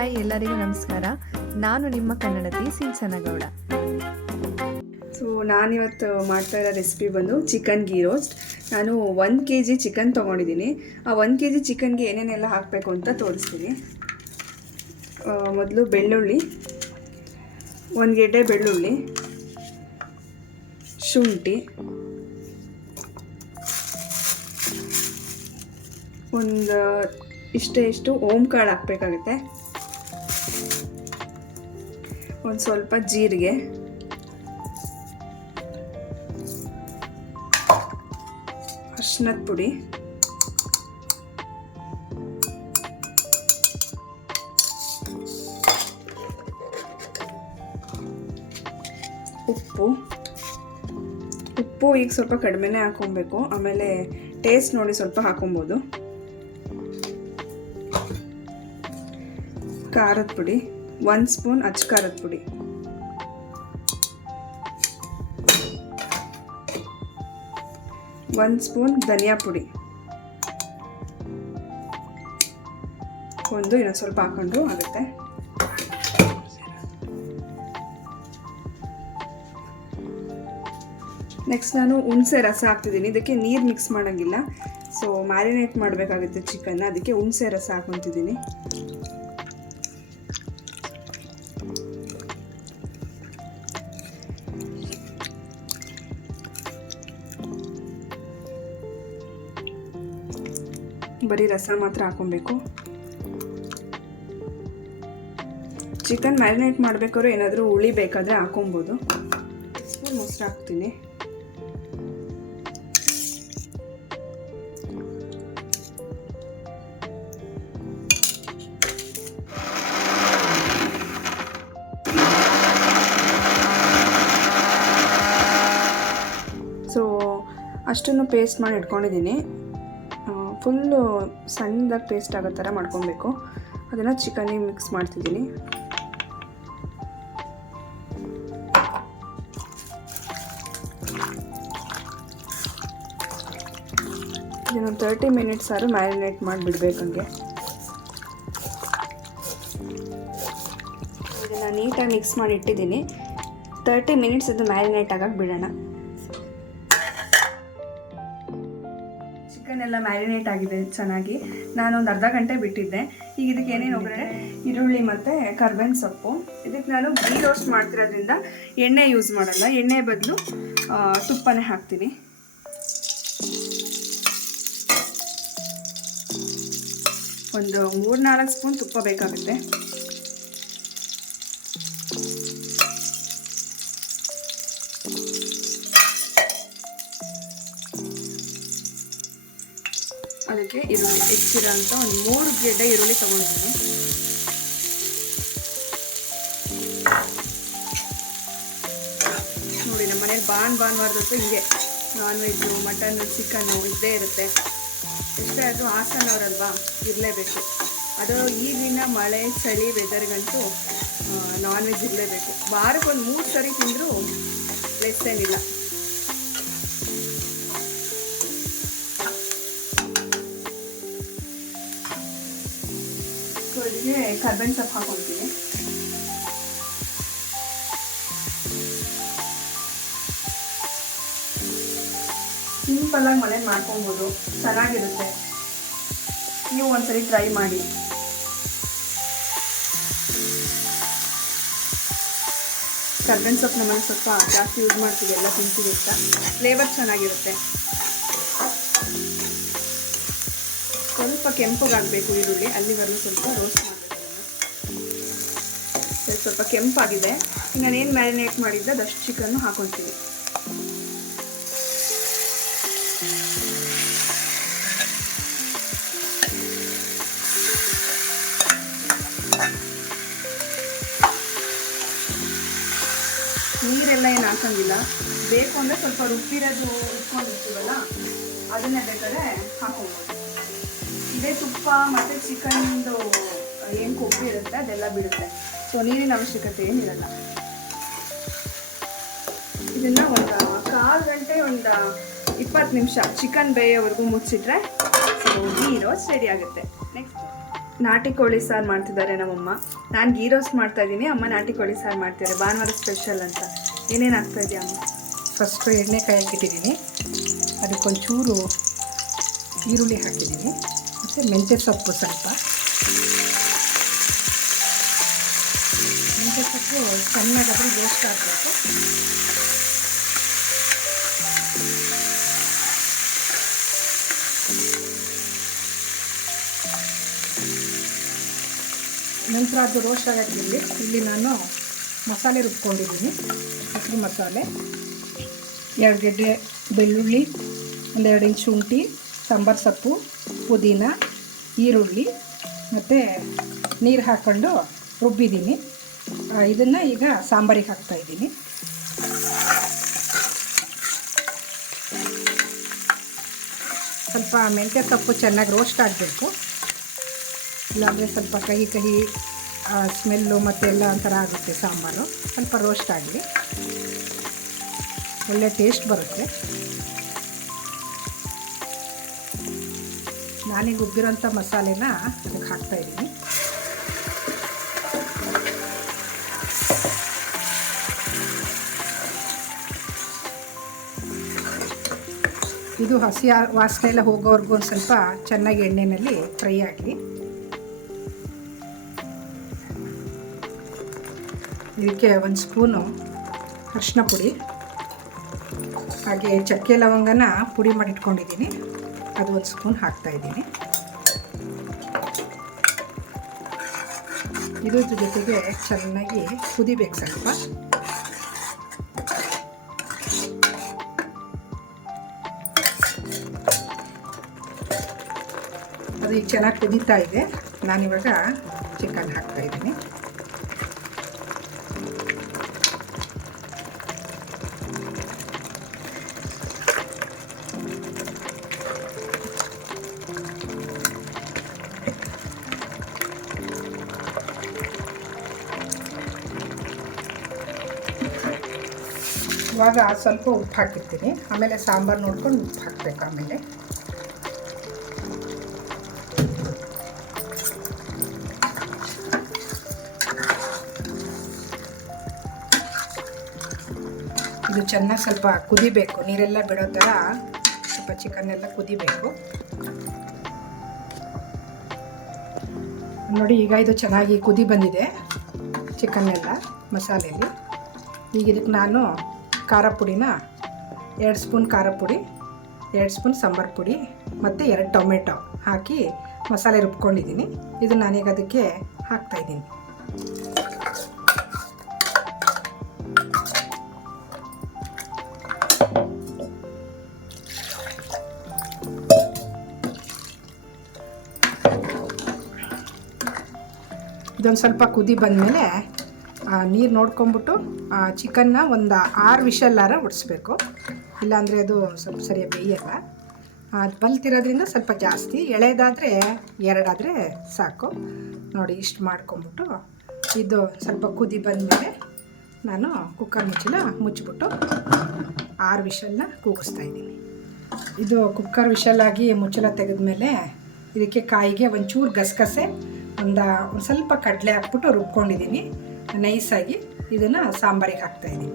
Hi, ಎಲ್ಲರಿಗೂ ನಮಸ್ಕಾರ. ನಾನು ನಿಮ್ಮ ಕನ್ನಡತಿ ಸಿಂಚನಗೌಡ. ಸೊ ನಾನಿವತ್ತು ಮಾಡ್ತಾ ಇರೋ ರೆಸಿಪಿ ಬಂದು ಚಿಕನ್ ಗೀ ರೋಸ್ಟ್. ನಾನು 1 kg ಚಿಕನ್ ತೊಗೊಂಡಿದ್ದೀನಿ. ಆ 1 kg ಚಿಕನ್ಗೆ ಏನೇನೆಲ್ಲ ಹಾಕಬೇಕು ಅಂತ ತೋರಿಸ್ತೀನಿ. ಮೊದಲು ಬೆಳ್ಳುಳ್ಳಿ, 1 ಗೆಡ್ಡೆ ಬೆಳ್ಳುಳ್ಳಿ, ಶುಂಠಿ, ಒಂದು ಇಷ್ಟು ಓಂಕಾಳು ಹಾಕಬೇಕಾಗುತ್ತೆ, ಒಂದು ಸ್ವಲ್ಪ ಜೀರಿಗೆ, ಅರಿಶಿನದ ಪುಡಿ, ಉಪ್ಪು ಈಗ ಸ್ವಲ್ಪ ಕಡಿಮೆನೇ ಹಾಕೊಬೇಕು, ಆಮೇಲೆ ಟೇಸ್ಟ್ ನೋಡಿ ಸ್ವಲ್ಪ ಹಾಕೊಬೋದು. ಖಾರದ ಪುಡಿ, 1 ಸ್ಪೂನ್ ಅಚ್ಚ ಖಾರದ ಪುಡಿ, ಒಂದು ಸ್ಪೂನ್ ಧನಿಯಾ ಪುಡಿ, ಇನ್ನೊಂದು ಸ್ವಲ್ಪ ಹಾಕೊಂಡು ಆಗುತ್ತೆ. ನೆಕ್ಸ್ಟ್ ನಾನು ಹುಣಸೆ ರಸ ಹಾಕ್ತಿದ್ದೀನಿ. ಇದಕ್ಕೆ ನೀರು ಮಿಕ್ಸ್ ಮಾಡೋಂಗಿಲ್ಲ, ಸೊ ಮ್ಯಾರಿನೇಟ್ ಮಾಡಬೇಕಾಗುತ್ತೆ ಚಿಕನ್ನ, ಅದಕ್ಕೆ ಹುಣಸೆ ರಸ ಹಾಕೊತಿದ್ದೀನಿ. ಬರೀ ರಸ ಮಾತ್ರ ಹಾಕೊಬೇಕು. ಚಿಕನ್ ಮ್ಯಾರಿನೇಟ್ ಮಾಡಬೇಕಾದ್ರೆ ಏನಾದರೂ ಹುಳಿ ಬೇಕಾದರೆ ಹಾಕೊಬೋದು. ಸ್ಪೂನ್ ಮೊಸರು ಹಾಕ್ತೀನಿ. ಸೊ ಅಷ್ಟನ್ನು ಪೇಸ್ಟ್ ಮಾಡಿ ಇಟ್ಕೊಂಡಿದ್ದೀನಿ. ಫುಲ್ಲು ಸಣ್ಣದಾಗಿ ಪೇಸ್ಟ್ ಆಗೋ ಥರ ಮಾಡ್ಕೊಬೇಕು. ಅದನ್ನು ಚಿಕನಿಗೆ ಮಿಕ್ಸ್ ಮಾಡ್ತಿದ್ದೀನಿ. ಇದನ್ನು 30 ಮಿನಿಟ್ಸ್ ಆದ್ರೂ ಮ್ಯಾರಿನೇಟ್ ಮಾಡಿ ಬಿಡಬೇಕಂಗೆ. ಇದನ್ನು ನೀಟಾಗಿ ಮಿಕ್ಸ್ ಮಾಡಿ ಇಟ್ಟಿದ್ದೀನಿ. 30 ಮಿನಿಟ್ಸ್ ಅದು ಮ್ಯಾರಿನೇಟ್ ಆಗಕ್ಕೆ ಬಿಡೋಣ. ಚಿಕನ್ ಎಲ್ಲ ಮ್ಯಾರಿನೇಟ್ ಆಗಿದೆ ಚೆನ್ನಾಗಿ. ನಾನೊಂದು ಅರ್ಧ ಗಂಟೆ ಬಿಟ್ಟಿದ್ದೆ. ಈಗ ಇದಕ್ಕೆ ಏನೇನು ಒಗ್ಗರಣೆ, ಈರುಳ್ಳಿ ಮತ್ತು ಕರ್ಬೇವಿನ ಸೊಪ್ಪು. ಇದಕ್ಕೆ ನಾನು ಗೀ ರೋಸ್ಟ್ ಮಾಡ್ತಿರೋದ್ರಿಂದ ಎಣ್ಣೆ ಯೂಸ್ ಮಾಡಲ್ಲ, ಎಣ್ಣೆ ಬದಲು ತುಪ್ಪನೇ ಹಾಕ್ತೀನಿ. ಒಂದು 3-4 ಸ್ಪೂನ್ ತುಪ್ಪ ಬೇಕಾಗುತ್ತೆ. ಅದಕ್ಕೆ ಈರುಳ್ಳಿ ಹೆಚ್ಚಿರೋ ಅಂತ ಒಂದು 3 ಗೆಡ್ಡೆ ಈರುಳ್ಳಿ ತೊಗೊಂಡಿದ್ದೀನಿ. ನೋಡಿ, ನಮ್ಮ ಮನೇಲಿ ಭಾನುವಾರದೊತ್ತು ಹಿಂಗೆ ನಾನ್ ವೆಜ್ಜು, ಮಟನ್ನು, ಚಿಕನ್ನು ಇದ್ದೇ ಇರುತ್ತೆ. ಎಷ್ಟೇ ಆದರೂ ಹಾಸನವರಲ್ವಾ, ಇರಲೇಬೇಕು. ಅದು ಈಗಿನ ಮಳೆ ಚಳಿ ವೆದರ್ಗಂತೂ ನಾನ್ ವೆಜ್ ಇರಲೇಬೇಕು. ವಾರಕ್ಕೊಂದು 3 ಸರಿ ತಿಂದರೂ ಲೆಸ್ ಏನಿಲ್ಲ. ಇದಕ್ಕೆ ಕರ್ಬೇವಿನ ಸೊಪ್ಪು ಹಾಕೊಳ್ತೀನಿ. ಸಿಂಪಲ್ಲಾಗಿ ಮನೇಲಿ ಮಾಡ್ಕೊಬೋದು, ಚೆನ್ನಾಗಿರುತ್ತೆ. ನೀವು ಒಂದ್ಸರಿ ಟ್ರೈ ಮಾಡಿ. ಕರ್ಬೇವಿನ ಸೊಪ್ಪು ನಮ್ಮಲ್ಲಿ ಸ್ವಲ್ಪ ಜಾಸ್ತಿ ಯೂಸ್ ಮಾಡ್ತೀವಿ, ಎಲ್ಲ ತಿಂತೀವಿ ಅಂತ. ಫ್ಲೇವರ್ ಚೆನ್ನಾಗಿರುತ್ತೆ. ಸ್ವಲ್ಪ ಕೆಂಪಗಾಗಬೇಕು ಈರುಳ್ಳಿ, ಅಲ್ಲಿವರೆಗೂ ಸ್ವಲ್ಪ ರೋಸ್ಟ್ ಮಾಡಬೇಕು. ಸ್ವಲ್ಪ ಕೆಂಪಾಗಿದೆ. ನಾನೇನು ಮ್ಯಾರಿನೇಟ್ ಮಾಡಿದ್ದೆ ಅದಷ್ಟು ಚಿಕನ್ನು ಹಾಕೊಳ್ತೀನಿ. ನೀರೆಲ್ಲ ಏನು ಹಾಕಂಗಿಲ್ಲ. ಬೇಕು ಅಂದರೆ ಸ್ವಲ್ಪ ರುಬ್ಬಿರೋದು ಇಟ್ಕೊಂಡಿರ್ತೀವಲ್ಲ, ಅದನ್ನೇ ಬೇಕಾದ್ರೆ ಹಾಕೊಬೋದು. ಇದೇ ತುಪ್ಪ ಮತ್ತು ಚಿಕನ್ದು ಏನು ಕೊಬ್ಬರಿ ಇರುತ್ತೆ ಅದೆಲ್ಲ ಬಿಡುತ್ತೆ. ಸೊ ನೀರಿನ ಅವಶ್ಯಕತೆ ಏನಿರಲ್ಲ. ಇದನ್ನು ಒಂದು 1/4 ಗಂಟೆ, ಒಂದು 20 ನಿಮಿಷ ಚಿಕನ್ ಬೇಯೋವರೆಗೂ ಮುಚ್ಚಿಟ್ರೆ ಗೀ ರೋಸ್ಟ್ ರೆಡಿ ಆಗುತ್ತೆ. ನೆಕ್ಸ್ಟ್ ನಾಟಿ ಕೋಳಿ ಸಾರು ಮಾಡ್ತಿದ್ದಾರೆ ನಮ್ಮಮ್ಮ. ನಾನು ಗೀ ರೋಸ್ಟ್ ಮಾಡ್ತಾ ಇದ್ದೀನಿ, ಅಮ್ಮ ನಾಟಿ ಕೋಳಿ ಸಾರು ಮಾಡ್ತಿದ್ದಾರೆ. ಭಾನುವಾರ ಸ್ಪೆಷಲ್ ಅಂತ. ಏನೇನು ಆಗ್ತಾ ಇದೆಯಾ ಅಮ್ಮ? ಫಸ್ಟು ಎಣ್ಣೆ ಕಾಯಕ್ಕಿಟ್ಟಿದ್ದೀನಿ, ಅದಕ್ಕೊಂಚೂರು ಈರುಳ್ಳಿ ಹಾಕಿದ್ದೀನಿ, ಮತ್ತು ಮೆಂತ್ಯ ಸೊಪ್ಪು ಸ್ವಲ್ಪ. ಮೆಂತ್ಯ ಸೊಪ್ಪು ಚೆನ್ನಾಗಾದ್ರೆ ರೋಸ್ಟ್ ಆಗಬೇಕು. ನಂತರ ಅದು ರೋಸ್ಟ್ ಆಗೋಕ್ಕಿರಲಿ, ಇಲ್ಲಿ ನಾನು ಮಸಾಲೆ ರುಬ್ಕೊಂಡಿದ್ದೀನಿ. ಹಸಿರು ಮಸಾಲೆ, 2 ಗೆಡ್ಡೆ ಬೆಳ್ಳುಳ್ಳಿ, 1-2 ಇಂಚ್ ಶುಂಠಿ, ಸಾಂಬಾರು ಸೊಪ್ಪು, ಪುದೀನ, ಈರುಳ್ಳಿ ಮತ್ತು ನೀರು ಹಾಕ್ಕೊಂಡು ರುಬ್ಬಿದ್ದೀನಿ. ಇದನ್ನು ಈಗ ಸಾಂಬಾರಿಗೆ ಹಾಕ್ತಾಯಿದ್ದೀನಿ. ಸ್ವಲ್ಪ ಮೆಂತ್ಯ ಸೊಪ್ಪು ಚೆನ್ನಾಗಿ ರೋಸ್ಟ್ ಆಗಬೇಕು, ಇಲ್ಲಾಂದರೆ ಸ್ವಲ್ಪ ಕಹಿ ಕಹಿ ಸ್ಮೆಲ್ಲು ಮತ್ತೆಲ್ಲ ಒಂಥರ ಆಗುತ್ತೆ ಸಾಂಬಾರು. ಸ್ವಲ್ಪ ರೋಸ್ಟ್ ಆಗಲಿ, ಒಳ್ಳೆ ಟೇಸ್ಟ್ ಬರುತ್ತೆ. ನಾನೀಗ ರುಬ್ಬಿರೋಂಥ ಮಸಾಲೆನ ಅದಕ್ಕೆ ಹಾಕ್ತಾಯಿದ್ದೀನಿ. ಇದು ಹಸಿ ವಾಸನೆ ಎಲ್ಲ ಹೋಗೋವರೆಗೂ ಒಂದು ಸ್ವಲ್ಪ ಚೆನ್ನಾಗಿ ಎಣ್ಣೆಯಲ್ಲಿ ಫ್ರೈ ಆಗಲಿ. ಇದಕ್ಕೆ 1 ಸ್ಪೂನು ಅರಿಶಿನ ಪುಡಿ, ಹಾಗೆ ಚಕ್ಕೆ ಲವಂಗನ ಪುಡಿ ಮಾಡಿಟ್ಕೊಂಡಿದ್ದೀನಿ, ಅದು 1 ಸ್ಪೂನ್ ಹಾಕ್ತಾಯಿದ್ದೀನಿ. ಇದ್ರ ಜೊತೆಗೆ ಚೆನ್ನಾಗಿ ಕುದಿಬೇಕು ಸ್ವಲ್ಪ. ಅದು ಈಗ ಚೆನ್ನಾಗಿ ಕುದೀತಾ ಇದೆ. ನಾನಿವಾಗ ಚಿಕನ್ ಹಾಕ್ತಾಯಿದ್ದೀನಿ. ಇವಾಗ ಸ್ವಲ್ಪ ಉಪ್ಪು ಹಾಕಿರ್ತೀನಿ, ಆಮೇಲೆ ಸಾಂಬಾರು ನೋಡ್ಕೊಂಡು ಉಪ್ಪು ಹಾಕಬೇಕು. ಆಮೇಲೆ ಇದು ಚೆನ್ನಾಗಿ ಸ್ವಲ್ಪ ಕುದಿಬೇಕು, ನೀರೆಲ್ಲ ಬಿಡೋ ಥರ ಸ್ವಲ್ಪ ಚಿಕನ್ನೆಲ್ಲ ಕುದಿಬೇಕು. ನೋಡಿ, ಈಗ ಇದು ಚೆನ್ನಾಗಿ ಕುದಿ ಬಂದಿದೆ ಚಿಕನ್ನೆಲ್ಲ ಮಸಾಲೆಯಲ್ಲಿ. ಈಗ ಇದಕ್ಕೆ ನಾನು ಖಾರ ಪುಡಿನ 2 ಸ್ಪೂನ್ ಖಾರ ಪುಡಿ, 2 ಸ್ಪೂನ್ ಸಾಂಬಾರು ಪುಡಿ ಮತ್ತು 2 ಟೊಮೆಟೊ ಹಾಕಿ ಮಸಾಲೆ ರುಬ್ಕೊಂಡಿದ್ದೀನಿ. ಇದು ನಾನೀಗ ಅದಕ್ಕೆ ಹಾಕ್ತಾಯಿದ್ದೀನಿ. ಇದೊಂದು ಸ್ವಲ್ಪ ಕುದಿ ಬಂದಮೇಲೆ ನೀರು ನೋಡ್ಕೊಂಬಿಟ್ಟು ಚಿಕನ್ನ ಒಂದು 6 ವಿಷಲ್ಲಾರ ಹೊಡಿಸ್ಬೇಕು, ಇಲ್ಲಾಂದರೆ ಅದು ಸ್ವಲ್ಪ ಸರಿಯಾಗಿ ಬೇಯಲ್ಲ. ಅದು ಬಲ್ತಿರೋದ್ರಿಂದ ಸ್ವಲ್ಪ ಜಾಸ್ತಿ, ಎಳೆದಾದರೆ 2 ಆದರೆ ಸಾಕು. ನೋಡಿ, ಇಷ್ಟು ಮಾಡ್ಕೊಂಬಿಟ್ಟು ಇದು ಸ್ವಲ್ಪ ಕುದಿ ಬಂದಮೇಲೆ ನಾನು ಕುಕ್ಕರ್ ಮುಚ್ಚಿಬಿಟ್ಟು 6 ವಿಷಲ್ನ ಕೂಗಿಸ್ತಾಯಿದ್ದೀನಿ. ಇದು ಕುಕ್ಕರ್ ವಿಷಲಾಗಿ ಮುಚ್ಚಳ ತೆಗೆದ್ಮೇಲೆ ಇದಕ್ಕೆ ಕಾಯಿಗೆ ಒಂಚೂರು ಗಸಗಸೆ, ಒಂದು ಸ್ವಲ್ಪ ಕಡಲೆ ಹಾಕ್ಬಿಟ್ಟು ರುಬ್ಕೊಂಡಿದ್ದೀನಿ ನೈಸಾಗಿ. ಇದನ್ನು ಸಾಂಬಾರಿಗೆ ಹಾಕ್ತಾಯಿದ್ದೀನಿ.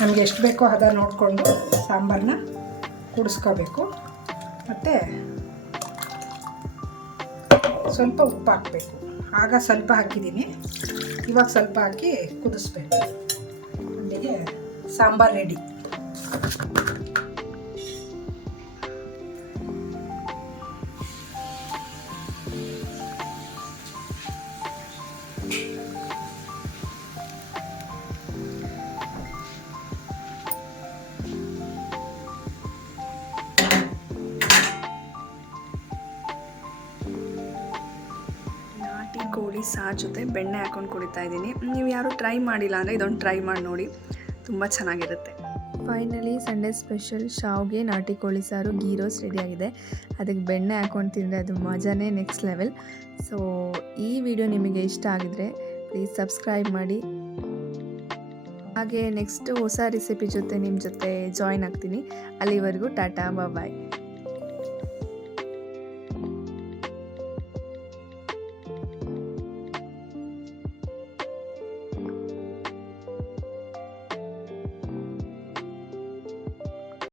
ನಮಗೆ ಎಷ್ಟು ಬೇಕೋ ಹದ ನೋಡಿಕೊಂಡು ಸಾಂಬಾರನ್ನ ಕುಡಿಸ್ಕೋಬೇಕು. ಮತ್ತು ಸ್ವಲ್ಪ ಉಪ್ಪು ಹಾಕಬೇಕು. ಆಗ ಸ್ವಲ್ಪ ಹಾಕಿದ್ದೀನಿ, ಇವಾಗ ಸ್ವಲ್ಪ ಹಾಕಿ ಕುದಿಸ್ಬೇಕು. ಅಲ್ಲಿಗೆ ಸಾಂಬಾರು ರೆಡಿ. ನಾಟಿ ಕೋಳಿ ಸಾರು ಜೊತೆ ಬೆಣ್ಣೆ ಹಾಕೊಂಡು ಕುಡಿತಾ ಇದ್ದೀನಿ. ನೀವು ಯಾರು ಟ್ರೈ ಮಾಡಿಲ್ಲ ಅಂದರೆ ಇದೊಂದು ಟ್ರೈ ಮಾಡಿ ನೋಡಿ, ತುಂಬ ಚೆನ್ನಾಗಿರುತ್ತೆ. ಫೈನಲಿ ಸಂಡೇ ಸ್ಪೆಷಲ್ ಶಾವ್ಗೆ ನಾಟಿ ಕೋಳಿ ಸಾರು ಗೀ ರೋಸ್ಟ್ ರೆಡಿಯಾಗಿದೆ. ಅದಕ್ಕೆ ಬೆಣ್ಣೆ ಹಾಕೊಂಡು ತಿಂದರೆ ಅದು ಮಜಾನೇ ನೆಕ್ಸ್ಟ್ ಲೆವೆಲ್. ಸೊ ಈ ವಿಡಿಯೋ ನಿಮಗೆ ಇಷ್ಟ ಆಗಿದರೆ ಪ್ಲೀಸ್ ಸಬ್ಸ್ಕ್ರೈಬ್ ಮಾಡಿ. ಹಾಗೆ ನೆಕ್ಸ್ಟ್ ಹೊಸ ರೆಸಿಪಿ ಜೊತೆ ನಿಮ್ಮ ಜೊತೆ ಜಾಯ್ನ್ ಆಗ್ತೀನಿ. ಅಲ್ಲಿವರೆಗೂ ಟಾಟಾ ಬಾಯ್.